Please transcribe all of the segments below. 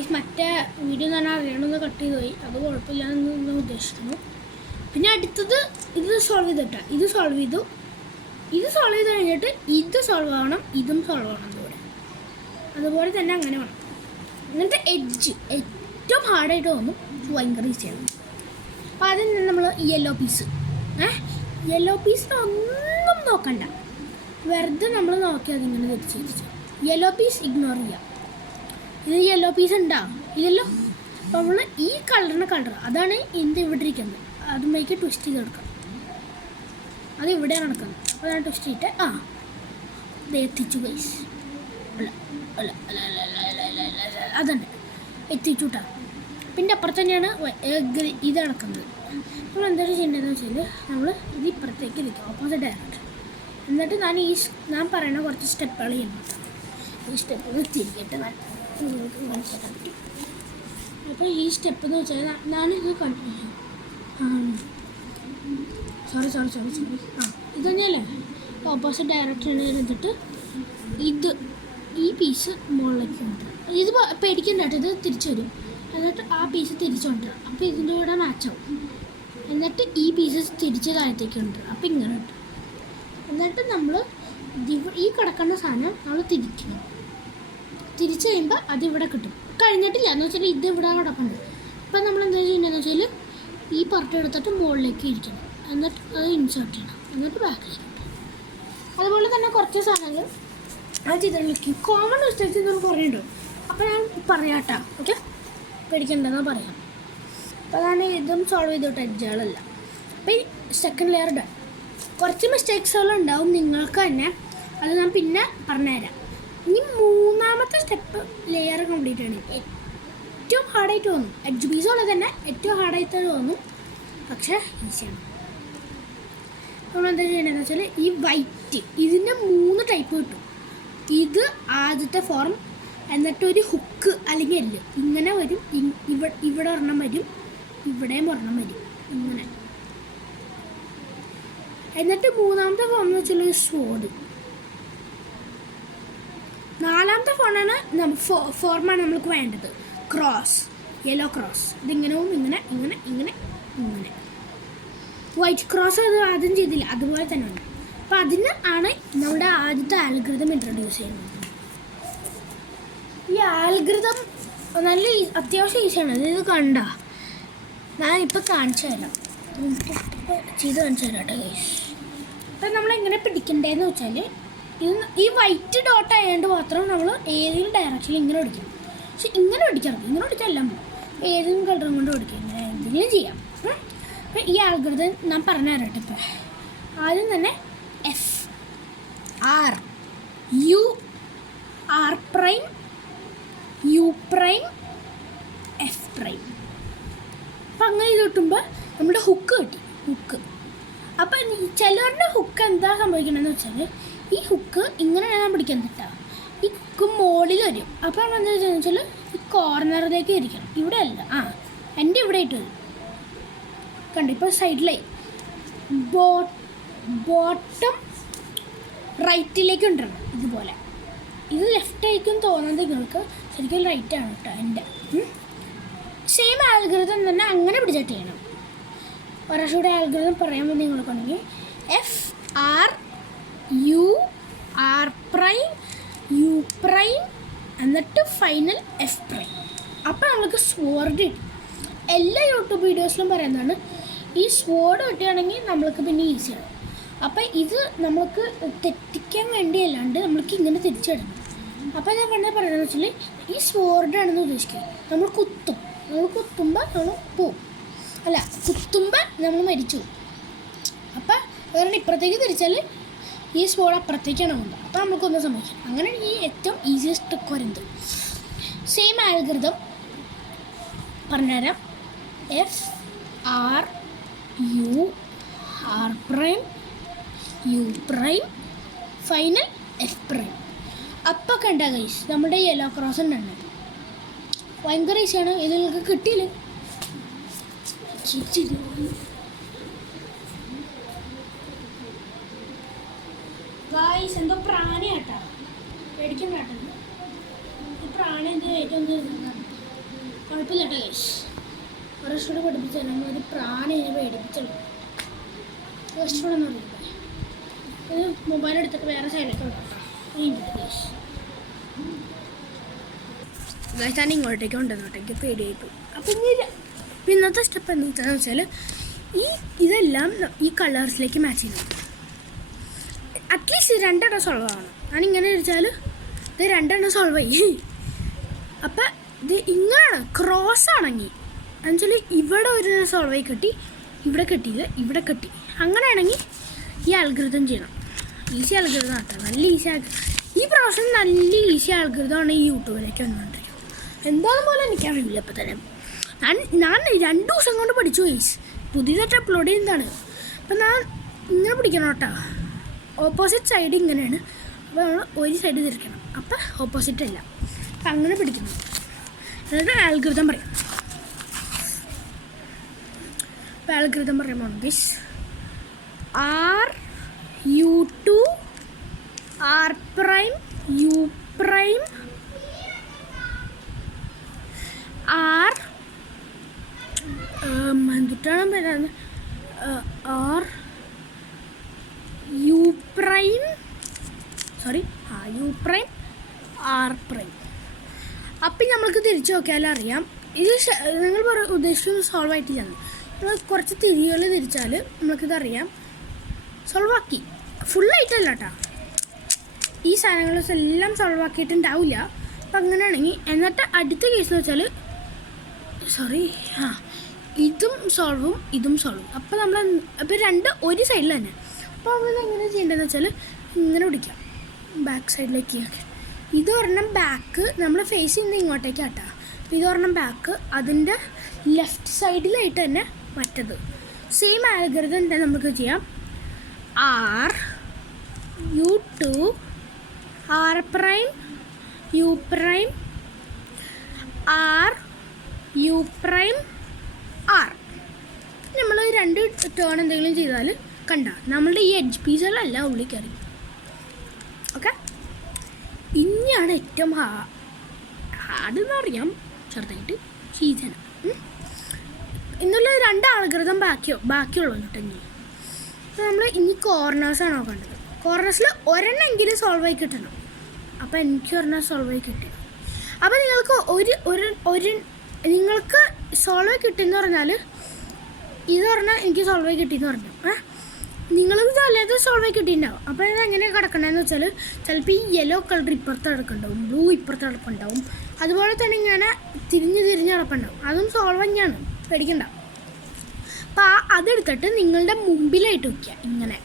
Guys മറ്റേ video ഞാൻ അറിയണമെന്ന് കട്ട് ചെയ്ത് പോയി. അത് കുഴപ്പമില്ലാന്ന് ഉദ്ദേശിക്കുന്നു. പിന്നെ അടുത്തത് ഇത് സോൾവ് ചെയ്തിട്ടാ. ഇത് സോൾവ് ചെയ്ത് കഴിഞ്ഞിട്ട് ഇത് സോൾവ് ആവണം, ഇതും സോൾവ് ആവണം. അതുപോലെ തന്നെ അങ്ങനെ വേണം. എന്നിട്ട് എഡ്ജ് ഏറ്റവും ഹാർഡായിട്ട് തോന്നും, ഭയങ്കര ഈസിയാണ്. അപ്പോൾ അതിന് നമ്മൾ യെല്ലോ പീസ് ഒന്നും നോക്കണ്ട, വെറുതെ നമ്മൾ നോക്കി അതിങ്ങനെ തിരിച്ച് യെല്ലോ പീസ് ഇഗ്നോർ ചെയ്യാം. ഇത് യെല്ലോ പീസ് ഉണ്ടാവും ഇല്ലല്ലോ. അപ്പോൾ നമ്മൾ ഈ കളർ അതാണ് ഇതിൻ്റെ ഇവിടെ ഇരിക്കുന്നത്. അതുമ്മേക്ക് ട്വിസ്റ്റ് ചെയ്ത് കൊടുക്കാം. അത് ഇവിടെയാണ് നടക്കുന്നത്. അപ്പോൾ ഞാൻ ട്വിസ്റ്റ് ചെയ്തിട്ട് എത്തിച്ചു ഗൈസ്. അതന്നെ എത്തിച്ചുട്ടാ. പിന്നെ അപ്പുറത്ത് തന്നെയാണ് ഇത് നടക്കുന്നത്. നമ്മൾ എന്താണ് ചെയ്യേണ്ടതെന്ന് വെച്ചാൽ നമ്മൾ ഇത് ഇപ്പുറത്തേക്ക് ഇരിക്കും, ഓപ്പോസിറ്റ് ഡയറക്റ്റ്. എന്നിട്ട് ഞാൻ പറയുന്ന കുറച്ച് സ്റ്റെപ്പുകൾ ചെയ്യണം. ഈ സ്റ്റെപ്പ് തിരികെട്ട് നിങ്ങൾക്ക് മനസ്സിലാക്കാൻ പറ്റും. അപ്പോൾ ഈ സ്റ്റെപ്പ് എന്ന് വെച്ചാൽ ഞാനിത് കണ്ടിന്യൂ സോറി ഇത് തന്നെയല്ലേ ഓപ്പോസിറ്റ് ഡയറക്ഷനിൽ എടുത്തിട്ട് ഈ പീസ് മുകളിലേക്ക് കൊണ്ടുവരാം. ഇത് പേടിക്കണ്ട കേട്ടോ, ഇത് തിരിച്ചു വരും. എന്നിട്ട് ആ പീസ് തിരിച്ചു കൊണ്ടുവരാം. അപ്പോൾ ഇതിൻ്റെ കൂടെ മാച്ചാവും. എന്നിട്ട് ഈ പീസ് തിരിച്ച് താഴത്തേക്ക് കൊണ്ടുവരാം. അപ്പോൾ ഇങ്ങനെ കിട്ടും. എന്നിട്ട് നമ്മൾ ഈ കിടക്കുന്ന സാധനം നമ്മൾ തിരിക്കണം. തിരിച്ച് കഴിയുമ്പോൾ അതിവിടെ കിട്ടും. കഴിഞ്ഞിട്ടില്ല എന്ന് വെച്ചാൽ ഇത് ഇവിടെ കിടക്കുന്നുണ്ട്. അപ്പം നമ്മൾ എന്താ ചെയ്യേണ്ടതെന്ന് വെച്ചാൽ ഈ പാർട്ട് എടുത്തിട്ട് മുകളിലേക്ക് ഇരിക്കണം. എന്നിട്ട് അത് ഇൻസേർട്ട് ചെയ്യണം. എന്നിട്ട് ബാക്കിലേക്ക് കിട്ടും. അതുപോലെ തന്നെ കുറച്ച് സാധനങ്ങൾ ആ ചിത്രങ്ങളിലേക്ക് കോമൺ മിസ്റ്റേക്സ് എന്നൊന്നും കുറേ ഉണ്ട്. അപ്പോൾ ഞാൻ പറയാട്ടാ, ഓക്കെ, പേടിക്കണ്ടെന്ന് പറയാം. അപ്പോൾ അതാണ് ഇതും സോൾവ് ചെയ്തോട്ടെ, എഡ്ജുകളല്ല. അപ്പോൾ ഈ സെക്കൻഡ് ലെയർ ഡൺ. കുറച്ച് മിസ്റ്റേക്സുകളുണ്ടാവും നിങ്ങൾക്ക് തന്നെ, അത് ഞാൻ പിന്നെ പറഞ്ഞുതരാം. ഇനി മൂന്നാമത്തെ സ്റ്റെപ്പ് ലെയർ കംപ്ലീറ്റ് ആണ്. ഏറ്റവും ഹാർഡായിട്ട് തോന്നും. എഡ്ജ് പീസ് പോലെ തന്നെ ഏറ്റവും ഹാർഡായിട്ട് തോന്നും, പക്ഷേ ഈസിയാണ്. നമ്മളെന്താ ചെയ്യേണ്ടതെന്ന് വെച്ചാൽ ഈ വൈറ്റ് ഇതിൻ്റെ 3 ടൈപ്പ് കിട്ടും. ഇത് ആദ്യത്തെ ഫോം, എന്നിട്ടൊരു ഹുക്ക് അല്ലെങ്കിൽ എല്ല് ഇങ്ങനെ വരും. ഇവിടെ ഒരെണ്ണം വരും, ഇവിടെയും ഒരെണ്ണം വരും, ഇങ്ങനെ. എന്നിട്ട് മൂന്നാമത്തെ ഫോം എന്ന് വെച്ചാൽ സ്വോർഡ്. നാലാമത്തെ ഫോമാണ് നമ്മൾക്ക് വേണ്ടത്, ക്രോസ്, യെല്ലോ ക്രോസ്. ഇതിങ്ങനെയും ഇങ്ങനെ വൈറ്റ് ക്രോസ് അത് ആദ്യം ചെയ്തില്ല, അതുപോലെ തന്നെ ഉണ്ട്. അപ്പോൾ അതിന് ആണ് നമ്മുടെ ആദ്യത്തെ ആൽഗരിതം ഇൻട്രൊഡ്യൂസ് ചെയ്യുന്നത്. ഈ ആൽഗരിതം നല്ല അത്യാവശ്യം ഈസിയാണ്. ഇത് കണ്ട ഞാനിപ്പോൾ കാണിച്ചു തരാം, ചെയ്ത് കാണിച്ചു തരാം കേട്ടോ ഗൈസ്. അപ്പം നമ്മളെങ്ങനെ പിടിക്കണ്ടേന്ന് വെച്ചാൽ ഈ വൈറ്റ് ഡോട്ട് ആയതുകൊണ്ട് മാത്രം നമ്മൾ ഏതെങ്കിലും ഡയറക്ഷനിൽ ഇങ്ങനെ പിടിക്കണം. പക്ഷെ ഇങ്ങനെ പിടിക്കണം, ഇങ്ങനെ പിടിച്ചല്ല, ഏതെങ്കിലും കളറും കൊണ്ട് പിടിക്കാം, ഇങ്ങനെ എന്തെങ്കിലും ചെയ്യാം. അപ്പം ഈ ആൽഗരിതം ഞാൻ പറഞ്ഞു തരട്ടെ. ഇപ്പോൾ ആദ്യം തന്നെ FR U prime F prime. അപ്പം അങ്ങനെ ഇത് കിട്ടുമ്പോൾ നമ്മുടെ ഹുക്ക് കിട്ടി, ഹുക്ക്. അപ്പം ചിലവരുടെ ഹുക്ക് എന്താ സംഭവിക്കണമെന്ന് വെച്ചാൽ ഈ ഹുക്ക് ഇങ്ങനെയാണ് ഞാൻ പിടിക്കാൻ കിട്ടുക. ഈ ഹുക്ക് മുകളിൽ വരും. അപ്പോൾ എന്താ വെച്ചാൽ ഈ കോർണറിലേക്ക് ഇരിക്കണം, ഇവിടെ അല്ല, എൻ്റെ ഇവിടെ ഇട്ട് വരും. കണ്ടു, ഇപ്പോൾ സൈഡിലായി. ബോട്ടം റൈറ്റിലേക്ക് കൊണ്ടുവരണം ഇതുപോലെ. ഇത് ലെഫ്റ്റ് ആയിരിക്കും തോന്നുന്നത് നിങ്ങൾക്ക്, ശരിക്കും റൈറ്റ് ആണ് കേട്ടോ എൻ്റെ. സെയിം ആൽഗരിതം തന്നെ അങ്ങനെ പിടിച്ചിട്ട് ചെയ്യണം. ഒരാളുടെ ആൽഗരിതം പറയാൻ വേണ്ടി നിങ്ങൾക്കുണ്ടെങ്കിൽ FR U പ്രൈം എന്നിട്ട് ഫൈനൽ F പ്രൈം. അപ്പോൾ നമുക്ക് സ്വോർഡ് കിട്ടും. എല്ലാ യൂട്യൂബ് വീഡിയോസിലും പറയുന്നതാണ് ഈ സ്വോർഡ് കിട്ടുകയാണെങ്കിൽ നമ്മൾക്ക് പിന്നെ ഈസിയാണ്. അപ്പോൾ ഇത് നമുക്ക് തെറ്റിക്കാൻ വേണ്ടിയല്ലാണ്ട് നമ്മൾക്ക് ഇങ്ങനെ തിരിച്ചിടണം. അപ്പോൾ ഞാൻ പറയുന്നത് വെച്ചാൽ ഈ സ്വോർഡാണെന്ന് ഉദ്ദേശിക്കുക. നമ്മൾ കുത്തുമ്പോൾ നമ്മൾ പോവും, അല്ല കുത്തുമ്പോൾ നമ്മൾ മരിച്ചു. അപ്പോൾ വേറെ ഇപ്പുറത്തേക്ക് തിരിച്ചാൽ ഈ സ്വോർഡ് അപ്പുറത്തേക്കാണ് പോകുന്നത്. അപ്പോൾ നമുക്കൊന്നും സംഭവിക്കും. അങ്ങനെയാണ് ഈ ഏറ്റവും ഈസിയസ്റ്റ് ട്രിക്ക് വരുന്നത്. സെയിം ആൽഗരിതം പറഞ്ഞുതരാം. FR U prime final F prime. അപ്പോൾ കണ്ട ഗൈസ് നമ്മുടെ യെല്ലോ ക്രോസ് ഉണ്ടാണ്. ഭയങ്കര ഈസിയാണ്. ഇത് നിങ്ങൾക്ക് കിട്ടിയില്ല ഗൈസ്. എന്തോ പ്രാണിയാട്ടാ, പേടിക്കണ്ട കേട്ടോ. ഈ പ്രാണി എന്ത് ഏറ്റവും കുഴപ്പമില്ല കേട്ടോ ഗൈസ്. ഒരക്ഷരം പഠിപ്പിച്ചാൽ ഒരു പ്രാണിനെ പേടിപ്പിച്ചുള്ളൂ. കഷ്ടപ്പെടാന്ന് പറയുന്നത് ഇത് മൊബൈൽ എടുത്തിട്ട് വേറെ സൈഡിലേക്ക് വിട്ടോ ഗൈസ്. ഞാൻ ഇങ്ങോട്ടേക്ക് കൊണ്ടുവന്നോട്ടേക്ക് പേടിയായിട്ടു. അപ്പം ഇന്നത്തെ സ്റ്റെപ്പ് എന്താണെന്ന് വെച്ചാൽ ഇതെല്ലാം ഈ കളേഴ്സിലേക്ക് മാച്ച് ചെയ്യണം. അറ്റ്ലീസ്റ്റ് 2 എണ്ണം സോൾവ് ആവണം. ഞാനിങ്ങനെ വെച്ചാൽ ഇത് 2 എണ്ണം സോൾവ് ആയി. അപ്പം ഇത് ഇങ്ങനെയാണ് ക്രോസ് ആണെങ്കിൽ എന്നുവെച്ചാൽ ഇവിടെ ഒരു സോൾവ് ആയി കിട്ടി, ഇവിടെ കിട്ടിയത് ഇവിടെ കിട്ടി. അങ്ങനെയാണെങ്കിൽ ഈ അൽഗൃതം ചെയ്യണം. ഈസി അൽഗൃതം ആട്ടോ, നല്ല ഈസി. ഈ പ്രാവശ്യം നല്ല ഈസി അൽഗൃതമാണ് ഈ യൂട്യൂബിലേക്ക് വന്നുകൊണ്ടിരിക്കുന്നത്. എന്താണെന്ന് പോലെ എനിക്കറിയില്ല. ഇപ്പം തന്നെ ഞാൻ 2 ദിവസം കൊണ്ട് പഠിച്ചു ഗൈസ്. പുതിയതായിട്ട് അപ്ലോഡ് ചെയ്യുന്നതാണ്. അപ്പം ഞാൻ ഇങ്ങനെ പിടിക്കണം കേട്ടോ. ഓപ്പോസിറ്റ് സൈഡ് ഇങ്ങനെയാണ്. അപ്പോൾ നമ്മൾ ഒരു സൈഡ് തിരിക്കണം. അപ്പം ഓപ്പോസിറ്റ് അല്ല. അപ്പം അങ്ങനെ പിടിക്കണം. എന്നിട്ട് ആൽഗൃതം പറയാം. അപ്പോൾ ആൽഗൃതം പറയുമ്പോൾ guys RU2 R prime U prime R എന്തിട്ടാണ് പറയുന്നത് R U prime U prime R prime. അപ്പം നമ്മൾക്ക് തിരിച്ചു നോക്കിയാലും അറിയാം ഇത് നിങ്ങൾ ഉദ്ദേശിക്കുന്നത് സോൾവ് ആയിട്ട് ചെയ്യുന്നു. നമ്മൾ കുറച്ച് തിരികൾ തിരിച്ചാൽ നമുക്കിതറിയാം സോൾവ് ആക്കി. ഫുള്ളായിട്ടല്ല കേട്ടോ, ഈ സാധനങ്ങളെല്ലാം സോൾവ് ആക്കിയിട്ടുണ്ടാവില്ല. അപ്പം അങ്ങനെയാണെങ്കിൽ എന്നിട്ട് അടുത്ത കേസ് എന്ന് വെച്ചാൽ ഇതും സോൾവും ഇതും സോൾവും. അപ്പോൾ നമ്മൾ അപ്പോൾ 2 ഒരു സൈഡിൽ തന്നെ. അപ്പോൾ നമ്മൾ എങ്ങനെ ചെയ്യേണ്ടതെന്ന് വെച്ചാൽ ഇങ്ങനെ പിടിക്കാം, ബാക്ക് സൈഡിലേക്ക് ആക്കി. ഇതൊരെണ്ണം ബാക്ക് നമ്മൾ ഫേസ് ചെയ്യുന്നത് ഇങ്ങോട്ടേക്ക് ആട്ടാ. അപ്പോൾ ഇതൊരെണ്ണം ബാക്ക്, അതിൻ്റെ ലെഫ്റ്റ് സൈഡിലായിട്ട് തന്നെ മറ്റത്. സെയിം ആൽഗരിതം തന്നെ നമുക്ക് ചെയ്യാം. RU2 R prime U prime RU prime R. നമ്മൾ 2 ടേൺ എന്തെങ്കിലും ചെയ്താൽ കണ്ട നമ്മളുടെ ഈ എഡ്ജ് പീസുകളല്ല ഉള്ളിൽ കയറി. ഓക്കെ, ഇനിയാണ് ഏറ്റവും ഹാർഡ് എന്നറിയാം ചെറുതായിട്ട് ചെയ്തന. ഇന്നുള്ള 2 ആൽഗരിതം ബാക്കിയുള്ളൂ കേട്ടോ. അപ്പോൾ നമ്മൾ ഇനി കോർണേഴ്സാണ് നോക്കേണ്ടത്. കോർണേഴ്സിൽ ഒരെണ്ണമെങ്കിലും സോൾവ് ആയി കിട്ടണം. അപ്പോൾ എനിക്ക് ഒരെണ്ണം സോൾവ് ആയി കിട്ടി. അപ്പോൾ നിങ്ങൾക്ക് നിങ്ങൾക്ക് സോൾവ് ആയി കിട്ടിയെന്ന് പറഞ്ഞാൽ ഇത് പറഞ്ഞാൽ എനിക്ക് സോൾവ് ആയി കിട്ടിയെന്ന് പറഞ്ഞു. നിങ്ങൾക്ക് നല്ലത് സോൾവ് ആയി കിട്ടിയിട്ടുണ്ടാവും. അപ്പോൾ ഇത് എങ്ങനെ കിടക്കണമെന്ന് വെച്ചാൽ ചിലപ്പോൾ ഈ യെല്ലോ കളർ ഇപ്പുറത്ത് കിടക്കുന്നുണ്ടാവും, ബ്ലൂ ഇപ്പുറത്ത് കിടപ്പുണ്ടാവും, അതുപോലെ തന്നെ ഇങ്ങനെ തിരിഞ്ഞ് കിടപ്പുണ്ടാവും. അതും സോൾവ് തന്നെയാണ്, പേടിക്കണ്ട. അപ്പോൾ അതെടുത്തിട്ട് നിങ്ങളുടെ മുമ്പിലായിട്ട് വയ്ക്കുക. ഇങ്ങനെ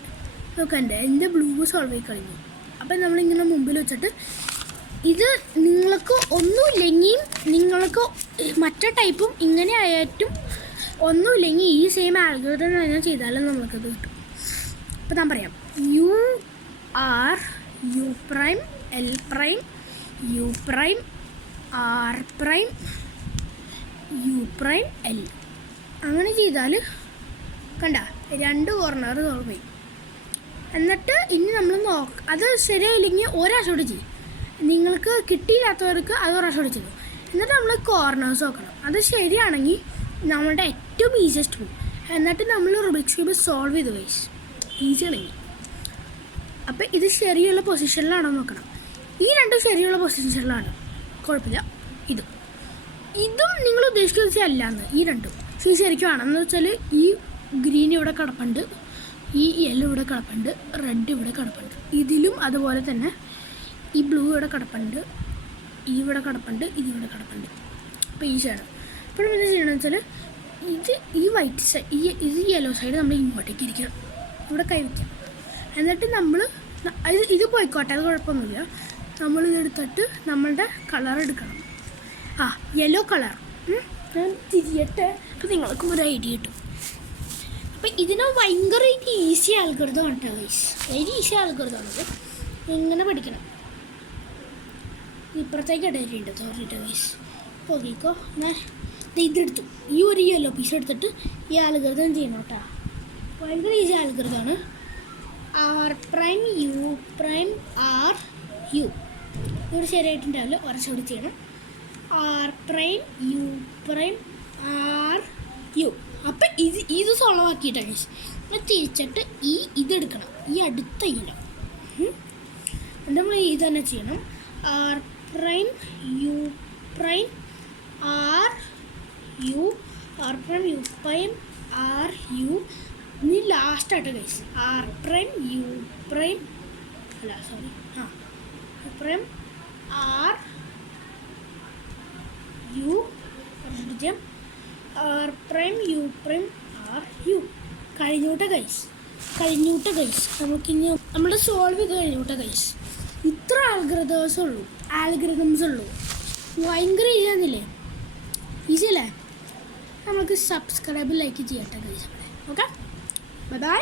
നോക്കണ്ടേ, എൻ്റെ ബ്ലൂ സോൾവ് ആയി കഴിഞ്ഞു. അപ്പം നമ്മളിങ്ങനെ മുമ്പിൽ വെച്ചിട്ട് ഇത് നിങ്ങൾക്ക് ഒന്നുമില്ലെങ്കിൽ നിങ്ങൾക്ക് മറ്റേ ടൈപ്പും ഇങ്ങനെ ആയിട്ടും ഒന്നുമില്ലെങ്കിൽ ഈ സെയിം ആൽഗരിതം തന്നെ ചെയ്താലും നമ്മൾക്കത് കിട്ടും. അപ്പോൾ ഞാൻ പറയാം UR U prime L prime U prime R prime U prime L. അങ്ങനെ ചെയ്താൽ കണ്ട 2 കോർണർ സോൾവ് ചെയ്യും. എന്നിട്ട് ഇനി നമ്മൾ അത് ശരിയായില്ലെങ്കിൽ ഒരാശോട് ചെയ്യും. നിങ്ങൾക്ക് കിട്ടിയില്ലാത്തവർക്ക് അത് ഒരാശോട് ചെയ്യും. എന്നിട്ട് നമ്മൾ കോർണേഴ്സ് നോക്കണം. അത് ശരിയാണെങ്കിൽ നമ്മളുടെ ഏറ്റവും ഈസിയസ്റ്റ് പോകും. എന്നിട്ട് നമ്മൾ റുബിക്സ് ക്യൂബ് സോൾവ് ചെയ്ത് വൈസ് ഈസി ആണെങ്കിൽ. അപ്പം ഇത് ശരിയുള്ള പൊസിഷനിലാണോ നോക്കണം. ഈ 2 ശരിയുള്ള പൊസിഷനിലാണ്, കുഴപ്പമില്ല. ഇതും നിങ്ങൾ ഉദ്ദേശിക്കുന്നത് വെച്ചാൽ അല്ലാന്ന്. ഈ 2 ശരിക്കും ആണെന്ന് വെച്ചാൽ ഈ ഗ്രീൻ ഇവിടെ കിടപ്പുണ്ട്, ഈ യെല്ലോ ഇവിടെ കിടപ്പുണ്ട്, റെഡ് ഇവിടെ കിടപ്പുണ്ട്. ഇതിലും അതുപോലെ തന്നെ ഈ ബ്ലൂ ഇവിടെ കിടപ്പുണ്ട്, ഇവിടെ കിടപ്പുണ്ട്, ഇതിവിടെ കിടപ്പുണ്ട്. അപ്പോൾ ഈസിയാണ്. ഇപ്പോഴും എന്താ ചെയ്യണമെന്ന് വെച്ചാൽ ഈ വൈറ്റ് സൈഡ് ഇത് യെല്ലോ സൈഡ് നമ്മൾ ഇങ്ങോട്ടേക്ക് ഇരിക്കണം, ഇവിടെ കൈവയ്ക്കാം. എന്നിട്ട് നമ്മൾ ഇത് പോയിക്കോട്ടെ, അത് കുഴപ്പമൊന്നുമില്ല. നമ്മളിതെടുത്തിട്ട് നമ്മളുടെ കളർ എടുക്കണം. യെല്ലോ കളർ ഞാൻ തിരിയട്ടെ, അപ്പോൾ നിങ്ങൾക്കും ഒരു ഐഡിയ കിട്ടും. അപ്പം ഇതിന് ഭയങ്കര ഈസി ആൽഗരിതം ആണ് ഗൈസ്, വെരി ഈസി ആൽഗരിതമാണത്. എങ്ങനെ പഠിക്കണം, ഇപ്പുറത്തേക്ക് ഇടയിലുണ്ട് സോറിട്ടോ ഗൈസ്. ഓക്കേക്കോ, ഞാൻ ഇതെടുത്തു, ഈ ഒരു യെല്ലോ പീസ് എടുത്തിട്ട് ഈ ആൽഗരിതം ചെയ്യണം കേട്ടോ. ഭയങ്കര easy ആൽഗരിതമാണ്. R prime U prime R U. ഇവിടെ ശരിയായിട്ടുണ്ടാവില്ല, കുറച്ചുകൂടി ചെയ്യണം. R prime U prime R U. അപ്പം ഇത് സോൾവ് ആക്കിയിട്ടാണ് ഗൈസ്. നമ്മൾ തിരിച്ചിട്ട് ഇതെടുക്കണം, ഈ അടുത്ത ഇനം. നമ്മൾ ഇത് തന്നെ ചെയ്യണം. R prime U prime R U, R prime U prime R U. ഇനി ലാസ്റ്റായിട്ട് guys R prime U prime U prime R U R prime U prime R U. കഴിഞ്ഞൂട്ട ഗൈസ്. നമുക്കിനി നമ്മൾ സോൾവ് ചെയ്ത് കഴിഞ്ഞൂട്ട ഗൈസ്. ഇത്ര ആൽഗറിതംസ് ഉള്ളൂ. ഭയങ്കര ഈസിയാന്നില്ലേ? ഈസി അല്ലേ? നമുക്ക് സബ്സ്ക്രൈബ് ലൈക്ക് ചെയ്യട്ടെ ഗൈസ്. Okay, bye bye.